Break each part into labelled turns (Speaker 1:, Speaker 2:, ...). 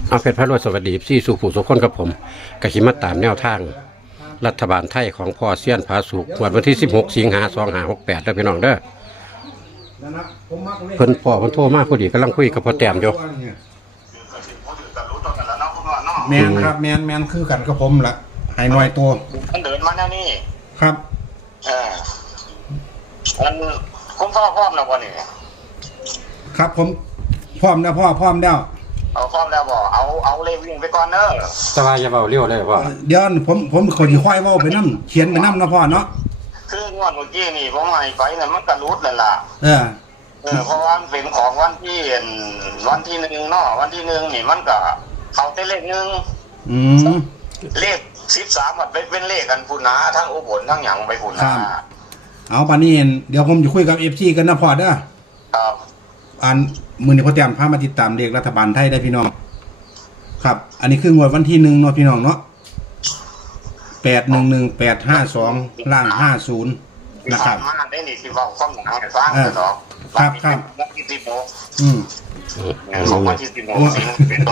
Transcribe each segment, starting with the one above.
Speaker 1: เอาเพชรพระรวยสวัสดีพี่สุผู้สุขคนกับผมกะขิมาตามแนวทางรัฐบาลไทยของพ่อเซียนผาสุกวันที่16 สิงหาคม 2568แล้วพี่น้องเด้อเพิ่นพ่อเพิ่นโทรมาพอดีกำลังคุยกับพ่อแต้มอยู่
Speaker 2: แมนครับแมนคือกันกับผมละหายหน่อยตัว
Speaker 3: มันเดินมาแน่นี่
Speaker 2: ครับ
Speaker 3: มันคุณพ่อพร้อมแล้ววันนี้
Speaker 2: ครับผมพร้อมแล้วพ่อพร้อมแล้ว
Speaker 3: เอาพร้อมแล้วบอกเอาเลขวิ่งไปก่อนเนอะ
Speaker 1: สบายจะเบาเลี้ยวได้ป่ะ
Speaker 2: เดี๋ยวผมคนที่ควายว่าไปนั่เขียนไปนั่นะพ่อเนาะ
Speaker 3: คืองวดเมื่อกี้นี่ผมให้ไปเนี่ยมันกระลุดเลยล่ะเพราะว่าเป็นของวันที่1เนาะวันที่1นี่มันก็เขาได้เลข1เลข13มันเป็นเลขกันพูนาทั้งอุบลทั้งหยังไปพูนา
Speaker 2: เอาปานนี้เดี๋ยวผมจะคุยกับ FC กันนะพ่อเด้อ
Speaker 3: ครับ
Speaker 2: อันมื้อนี้พ่อแต้มพามาติดตามเลขรัฐบาลไทยได้พี่น้องครับอันนี้คืองวดวันที่1เนาะพี่น้องเนาะ811852ล่าง50นะครับ
Speaker 3: มาได้นี่สิเว้าความหนังให้ฟังเนาะ
Speaker 2: ครับ
Speaker 3: วันที่16
Speaker 2: ของ
Speaker 3: วันที่16สิงหาคมเป็น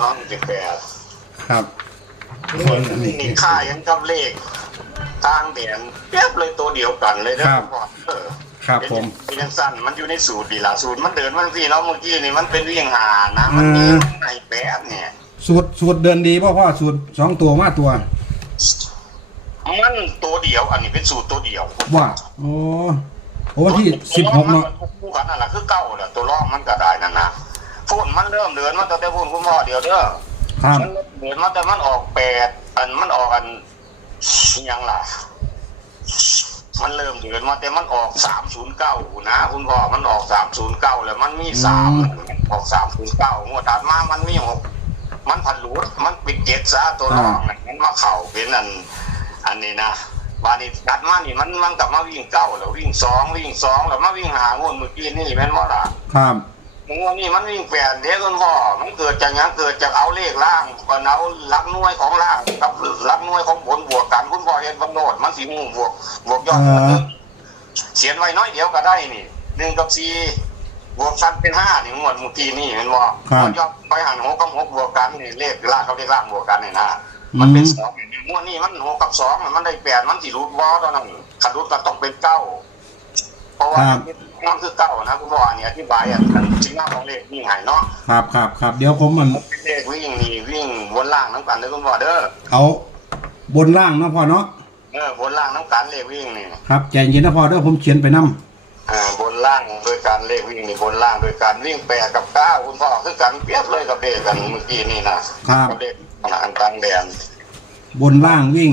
Speaker 3: 2518
Speaker 2: ครับ
Speaker 3: นี่ค่ายังกับเลขทางเดียนเทียบเลยตัวเดียวกันเลย
Speaker 2: นะครับผม
Speaker 3: เป็นยังสั้นมันอยู่ในสูตรดีละสูตรมันเดินมันพี่เนาะเมื่อกี้นี่มันเป็นวิ่งหานะมันมีในแปดเนี่ย
Speaker 2: สูตรเดินดีพ่อสูตร2ตัวมาตัว
Speaker 3: มันตัวเดียวอันนี้เป็นสูตรตัวเดียว
Speaker 2: ว่าโอ้ที่16เนาะ
Speaker 3: คู่กันนั่นแหละคือเก้าแหละตัวล่องมันก็ได้นั่นนะฝุ่นมันเริ่มเดินมาแต่ฝุ่นคุณพ่อเดียวเด้อมันเดินมาแต่มันออก8อันมันออกอันยังล่ะมันเริ่มเดือนมาแต่มันออก309นะคุณพ่อมันออก309แล้วมันมี3ออก309งวดถัดมามันมี6มันผันหลุดมันปิด7ซะตัวรองมันมาเข่าเป็นอันนี้นะบานี้ถัดมานี่มันกลับมาวิ่ง9แล้ววิ่ง2แล้วมาวิ่งหางวดเมื่อกี้นี่แม่นบ่ล่ะ
Speaker 2: ครับ
Speaker 3: งวดนี้มันวิ่ง8เด้คุณพ่อมันเกิดจากหยังเกิดจากเอาเลขล่างเอาหลักหน่วยของล่างกับหลักหน่วยของบนบวกกันคุณพ่อเห็นบ่โนดมันสิฮู้บวกยอดเขียนไว้น้อยเดียวก็ได้นี่1กับ4บวกกันเป็น5นี่งวดเมื่อกี้นี่แม่นบ่ยอดไปหัน6กับ6บวกกันนี่เลขล่างเขาเลขล่างบวกกันนี่นะมันเป็น2งวดนี้มัน6กับ2มันได้8มันสิรูทบ่ตอนนั้นคันรูทก็ต้องเป็น9เพราะว่ามันคือเก้านะคุณพ่อเนี่ยอธิบายจริงหน้าของเลขวิ่งหายเนาะ
Speaker 2: ครับเดี๋ยวผมมัน
Speaker 3: เลขวิ่งนี่วิ่งบนล่างน้ำกันเลยคุณพ่อเด้อ
Speaker 2: เอาบนล่างนะพ่อเนาะ
Speaker 3: บนล่างน้ำกันเลขวิ่งนี่
Speaker 2: ครับใจเย็นนะพ่อเด้อผมเขียนไปน
Speaker 3: ำบนล่างโดยการเลขวิ่งนี่บนล่างโดยการวิ่ง8กับ9คุณพ่อคือกันเปรียบเลยกับเลขกันเมื่อกี้นี่นะครับเลขอันต่างแดน
Speaker 2: บนล่างวิ่ง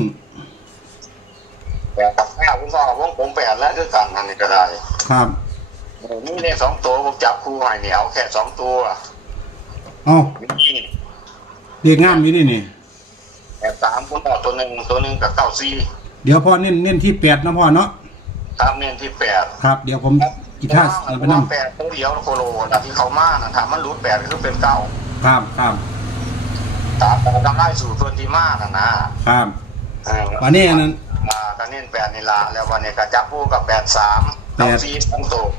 Speaker 3: 8กับ9คุณพ่อวงผม8แล้วคือกันอันนี้ก็ได้
Speaker 2: ครับ
Speaker 3: นี่เลข2ตัวผมจับคู่ให้เนี่ยเอาแค่2ตัว
Speaker 2: เอาเรียกง่ามนี่นี่
Speaker 3: 3คุณพ่อตัวหนึ่งกับ94
Speaker 2: เดี๋ยวพ่อเน้นที่8นะพ่อเนาะ
Speaker 3: ครับเน้นที่8
Speaker 2: ครับเดี๋ยวผมกีตาร์ไปนำ
Speaker 3: 8ตัวเดียวโคโลนะที่เขามานะถ้ามันรูท8คือเป็น9
Speaker 2: ครับ
Speaker 3: ตามทำได้สู่ส่วนที่มาก
Speaker 2: นะครับวันนี้นั้น
Speaker 3: ก็เน้น8นี่ล่ะแล้ววันนี้ก็จับคู่กับ83 94 2ตัว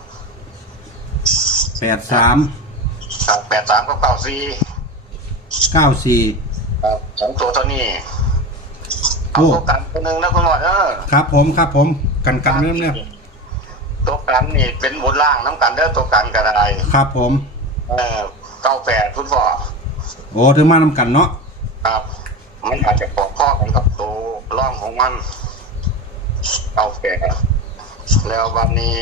Speaker 2: 83
Speaker 3: ครับ83กับ
Speaker 2: 94
Speaker 3: ครับ2ตัวเท่านี้เอาตัวกันตัวนึงนะคุณหมอ
Speaker 2: ครับผมกันเริ่มเนี่ย
Speaker 3: ตัวกันนี่เป็นบนล่างน้ำกันเด้อตัวกันก็ได้
Speaker 2: ครับผม
Speaker 3: 98คุณพ่อ
Speaker 2: โอ้ถึงมาน้ำกันเนาะ
Speaker 3: ครับมันอาจจะปอกข้อกันกับตัวร่องของมัน98แล้ววันนี้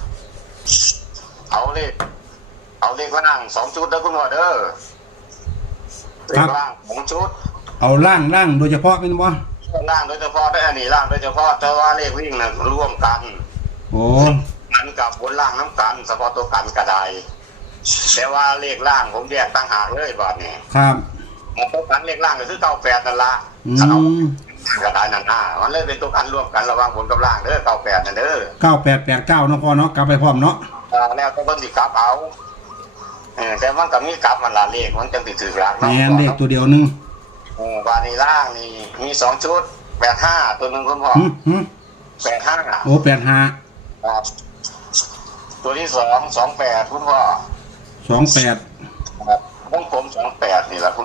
Speaker 3: เอาเลขล่าง2ชุดนะคุณหมอเด้อเลขล่าง2ชุด
Speaker 2: เอาล่างโดยเฉพาะเป็นบ่
Speaker 3: ล่างโดยเฉพาะได้อันนี้ล่างโดยเฉพาะแต่ว่าเลขวิ่งน่ะร่วมกัน
Speaker 2: โอ้
Speaker 3: มันกับบนล่างน้ำกันเฉพาะตัวกันก็ได้แต่ว่าเลขล่างผมแยกต่างหากเลยบัดนี้
Speaker 2: ครับ
Speaker 3: ตัวกันเลขล่างก็คือ98นั่นละก็ได้นั่นมันเลยเป็นตัวกันร่วมกันระหว่างบนกับล่างเด้อ98นั่นเด้อ
Speaker 2: 9889เนาะพ่อเนาะกลับไปพร้อมเนาะ
Speaker 3: แล้วก็เพิ่นสิกลับเอาแต่มันก็มีกลับมันละเลขมันจังสิถือหลัก
Speaker 2: เนาะแม่นเลขตัวเดียวนึง
Speaker 3: บานี้ล่างนี่มี2ชุด85ตัวนึงคุณพ่อ85
Speaker 2: โอ้85
Speaker 3: ครับตัวที่2 28คุณพ่อ
Speaker 2: 28
Speaker 3: ครับผม28นี่แหละ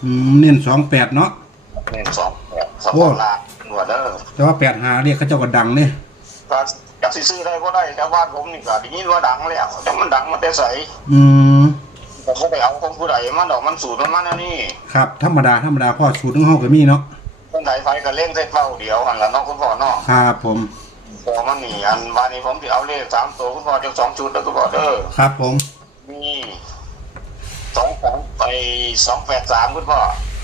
Speaker 2: เน้น28เนาะ
Speaker 3: เน้น28สองล่างหัวเด้อ
Speaker 2: แต่ว่า85เรียกเขาเจ้าก็ดังเนี่ย
Speaker 3: ก็จักสิซื้อได้บ่ได้แต่ว่าผมนี่ก็ได้ยินว่าดังแล้วแต่มันดังมาแต่ไส
Speaker 2: อืม
Speaker 3: แต่บ่ได้เอาของผู้ใดมันดอกมันสูตรมันอันนี้
Speaker 2: ครับธรรมดาพ่อสูตรของเฮาก็มีเนาะ
Speaker 3: คนใดไฟก็เล่นใส่เป้าเดียวหั่นล่ะเนาะคุณพ่อเนาะ
Speaker 2: ครับผม
Speaker 3: พอมันนี่อันวันนี้ผมสิเอาเลข3ตัวคุณพ่อจัก2ชุดเด้อคุณพ่อเด้อ
Speaker 2: ครับผม
Speaker 3: มี2 ไป283คุณพ่อ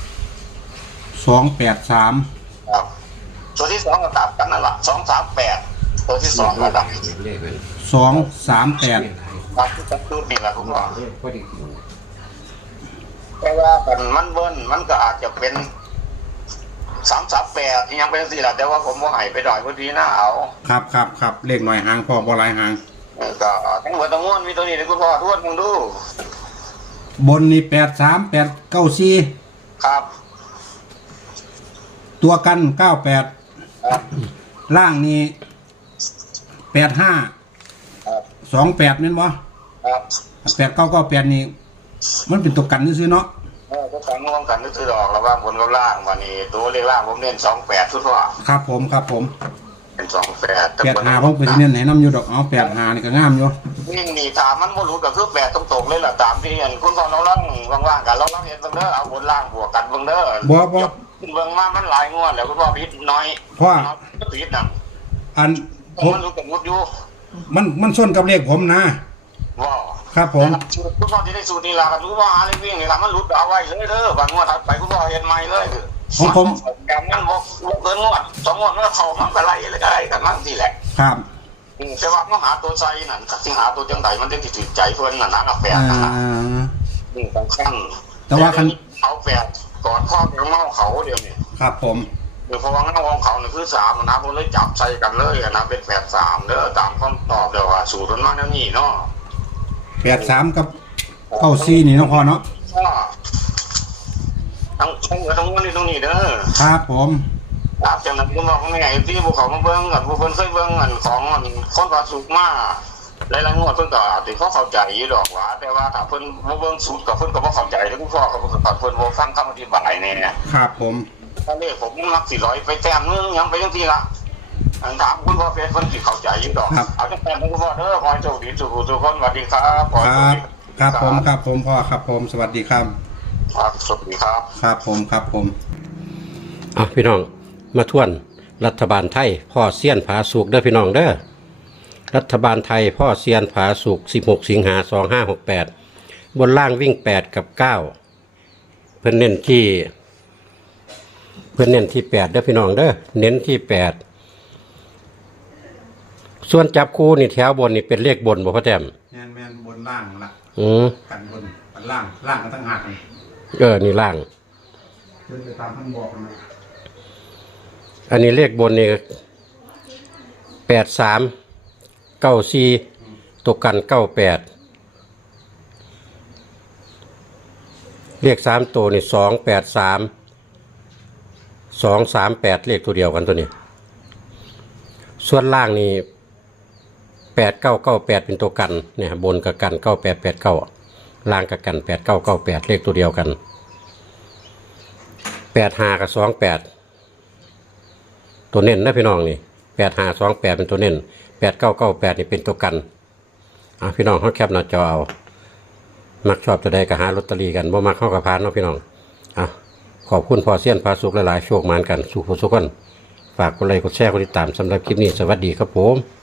Speaker 2: 283
Speaker 3: ครับตัวที่2ก็ตัดกันนั่นล่ะ238ตัวที่2ก็ตัด
Speaker 1: เลขนั้น
Speaker 2: 238
Speaker 3: ตัดที่ชุดนี่ล่ะคุณพ่อแต่ว่ากันมันเบิ้ลมันก็อาจจะเป็น338ที่ยังเป็น4ล่ะแต่ว่าผมบ่ให้ไปดอยพอดีนะเอา
Speaker 2: ครับเลขหน่อยหางพ่อบ่หลายหาง
Speaker 3: ก็ทั้งหมดทั้งมวลมีตัวนี้เลยคุณพ่อทวนมึงดู
Speaker 2: บนนี่83894
Speaker 3: ครับ
Speaker 2: ตัวกัน98
Speaker 3: ครับ
Speaker 2: ล่างนี่85
Speaker 3: ครับ
Speaker 2: 28แม่นบ่
Speaker 3: ครับ
Speaker 2: 8998นี่มันเป็นตัวกันซื่อๆเนาะ
Speaker 3: ก็ฟังร่วมกันนึกถือดอกระหว่างบนกับล่างวันนี้ตัวเลขล่างผมเน้น28ชุดพ่อ
Speaker 2: ครับผม
Speaker 3: เป็น28
Speaker 2: 85ผมก็สิเน้นให้นํอยู่ดอกเอา85นี่ก็งามอยู่
Speaker 3: วิ่งหนีตามมันบ่รู้ก็คือ8ตรงๆเลยล่ะตามที่เห็นคุณพ่อเราล่างว่างๆกันเราล่างเห็นเบิ่งเด้อเอาบนล่างบวกกันเบิ่งเด้อ
Speaker 2: บ่
Speaker 3: เบิ่งมามันหลายงวดแล้วคุณพ่อผิดน้อย
Speaker 2: พ่อ
Speaker 3: ผิดน่ะ
Speaker 2: อันผม
Speaker 3: มันรู้กับมุดอยู่
Speaker 2: มันส้นกับเลขผมนะ
Speaker 3: ว้าว
Speaker 2: ครับผม
Speaker 3: คุณพ่อที่ได้สูตรนี้ล่ะก็รู้ว่าหาเลขวิ่งนี่ล่ะมันหลุดเอาไว้เลยเด้อบางงวดถัดไปคุณพ่อเห็นใหม่เลย
Speaker 2: ของผม
Speaker 3: การนั้นบ่เกินงวด2งวดมันก็เข้ามันก็ไล่อะไรกันมันสิแหละ
Speaker 2: ครับ
Speaker 3: แต่ว่ามันหาตัวใจนั่นสิหาตัวจังไดมันได้สิถูกใจเพิ่นน่ะนะกับแปด
Speaker 2: อ่า
Speaker 3: นั่นน่ะนี่สำคัญ
Speaker 2: แต่ว่าคัน
Speaker 3: เอาแปดก่อนพ่อเดี๋ยวเมาเขาเดี๋ยวนี้
Speaker 2: ครับผม
Speaker 3: เพราะว่าเงาของเขาเนี่ยคือ3นะผมเลยจับใส่กันเลยนะเป็น83เด้อตามคำตอบเดี๋ยวว่าสูตรมันมาแนวนี้เนาะ
Speaker 2: 83กับ94นี่เนาะพ่อเนาะ
Speaker 3: ก็ทั้งวันนี้ตรงนี้เด้อ
Speaker 2: ครับผม
Speaker 3: ครับจังนั้นก็บอกว่าไงที่ภูเขามาเบิ่งกับผู้เพิ่นเคยเบิ่งอันของอันคนปลาสุกมาหลายๆงวดเพิ่นก็อาจสิเขาเข้าใจอยู่ดอกว่าแต่ว่าถ้าเพิ่นบ่เบิ่งสูตรก็เพิ่นก็บ่เข้าใจแล้วคุณพ่อก็เพิ่นบ่ฟังคำอธิบายแน่
Speaker 2: ครับผม
Speaker 3: ถ้าเลขผมมัก400ไปแต้มนึงยังไปจังซี่ล่ะอันถามคุณพ่อเพชรเพิ่นสิเข้าใจอยู่ดอกเอาจังแต่คุณพ่อเด้อขอให้โชคดีทุกคนสวัสดีครับขอ
Speaker 2: ค
Speaker 3: ให้โช
Speaker 2: รั
Speaker 3: ค
Speaker 2: บ
Speaker 3: ดี
Speaker 2: ครับผมพ่อครับผมสวัสดีครับ
Speaker 3: ครับสวัสดีครับ
Speaker 2: ครับผม
Speaker 1: อ่ะพี่น้องมาทวนรัฐบาลไทยพ่อเซียนผาสุกเด้อพี่น้องเด้อรัฐบาลไทยพ่อเซียนผาสุก16 สิงหา2568บนล่างวิ่ง8กับ9เพิ่นเน้นที่8เด้อพี่น้องเด้อเน้นที่8ส่วนจับคู่นี่แถวบนนี่เป็นเลขบนบ่พ่อแต้ม
Speaker 2: แม่นบนล่างละ กันบนล่างกันทั้งหัก
Speaker 1: นี่ล่าง
Speaker 2: เดินไปตามท่านบอกนะ
Speaker 1: อันนี้เลขบนนี่8394ตกกัน98เลข3ตัวนี่283 เลขตัวเดียวกันตัวนี้ส่วนล่างนี่8998เป็นตัวกันเนี่ยบนกับกัน9889ล่างกับกัน8998เลขตัวเดียวกัน85กับ28ตัวเน้นนะพี่น้องนี่8528เป็นตัวเน้น8998นี่เป็นตัวกันพี่น้องเขาแคปหน้าจอเอามักชอบตัวใดก็หาลอตเตอรี่กันบ่มักเข้ากับพานเนาะพี่น้องขอบคุณพ่อเซียนพาสุขหลายๆโชคมานกันสุขคนฝากกดไลค์กดแชร์กดติดตามสำหรับคลิปนี้สวัสดีครับผม